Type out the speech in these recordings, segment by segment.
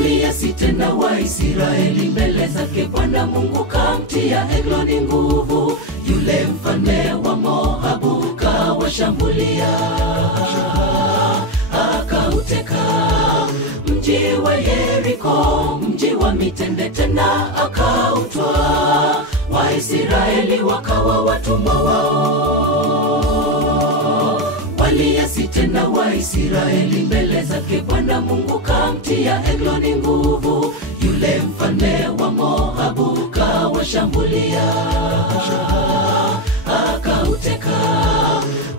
Waliasi tena Waisraeli mbele zake Bwana Mungu kamtia Egloni nguvu. Yule mfalme wa Moabu kawashambulia, akauteka mji wa Yeriko, mji wa mitende tena akautwaa. Waisraeli wakawa watumwa wao. Waliasi tena Waisraeli mbele zake Bwana Mungu kamtia Egloni nguvu. Yule mfalme wa Moabu kawashambulia, akauteka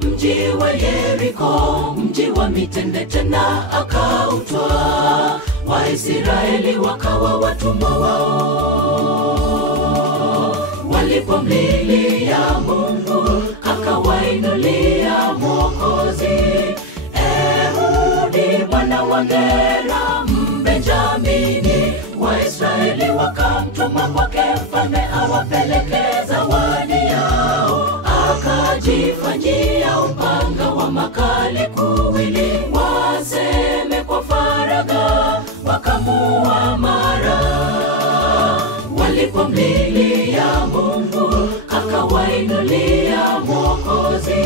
mji wa Yeriko, mji wa mitende tena akautwaa. Waisraeli wakawa watumwa wao. Walipomlilia Mungu akawainulia Mwokozi, Ehudi mwana wa Gera Mbenjamini. Waisraeli wakamtuma kwake mfalme awapeleke zawadi yao. Akajifanyia upanga wa makali kuwili, waseme kwa faraga, wakamuua mara. Walipomlilia Mungu akawainulia Mwokozi,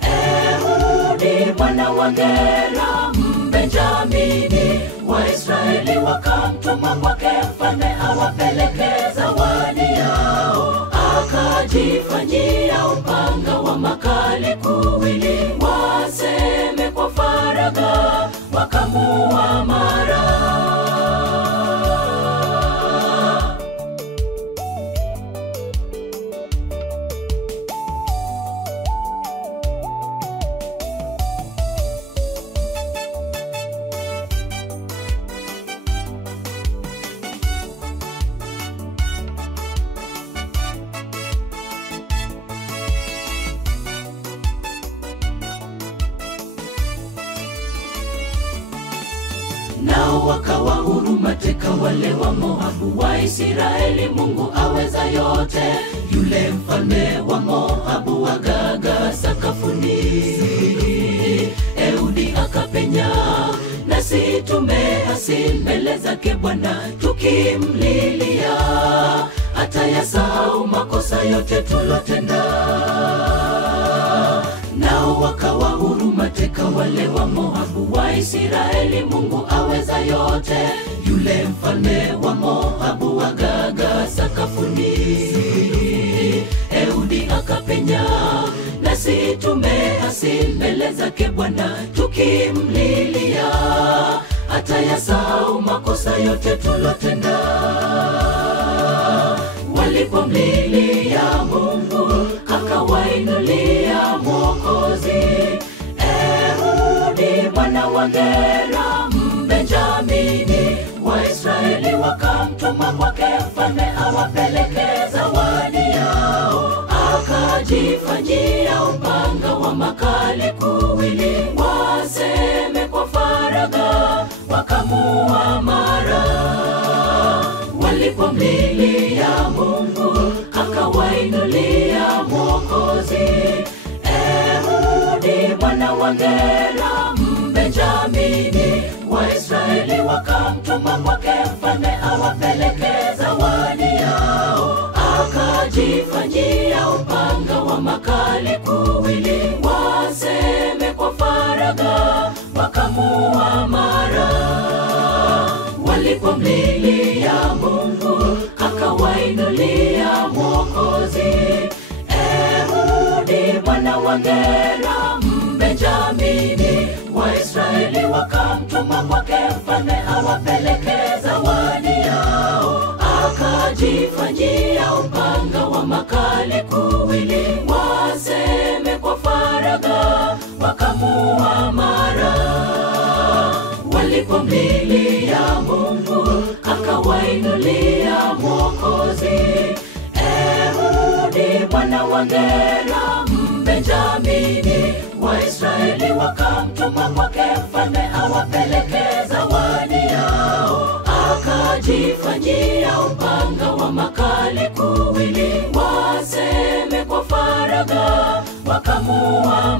Ehudi mwana wa Gera Mbenjamini. Waisraeli wakamtuma kwake mfalme awapeleke zawadi yao. Akajifanyia upanga wa makali kuwili, waseme kwa faraga, wakamuua mara. Nao wakawa huru mateka wale wa Moabu. Waisraeli Mungu aweza yote. Yule mfalme wa Moabu agaga sakafuni, Ehudi akapenya. Nasi tumeasi mbele zake Bwana tukimlilia, atayasahau makosa yote tulotenda. Nao wakawa huru mateka wale wa Moabu. Waisraeli Mungu aweza yote. Yule mfalme wa Moabu agaga sakafuni, Ehudi akapenya. Nasi tumeasi mbele zake Bwana tukimlilia, atayasahau makosa yote tulotenda. Walipomlilia Mungu akawainulia Mwokozi, Ehudi mwana wa Gera Mbenjamini. Waisraeli wakamtuma kwake mfalme awapeleke zawadi yao. Akajifanyia upanga wa makali kuwili, waseme kwa faraga, wakamuua mara. Walipomlilia Mungu akawainulia Mwokozi, Ehudi mwana wa Gera Mbenjamini. Waisraeli wakamtuma kwake mfalme awapeleke zawadi yao. Akajifanyia upanga wa makali kuwili, waseme kwa faraga, wakamuua mara. Walipomlilia Mungu akawainulia Mwokozi, Ehudi mwana wa Gera Mbenjamini. Waisraeli wakamtuma kwake mfalme awapeleke zawadi yao. Akajifanyia upanga wa makali kuwili, waseme kwa faraga, wakamuua mara. Walipomlilia Mungu akawainulia Mwokozi, Ehudi mwana wa Gera Mbenjamini. Waisraeli wakamtuma kwake mfalme awapeleke zawadi yao. Akajifanyia upanga wa makali kuwili, waseme kwa faraga, wakamuua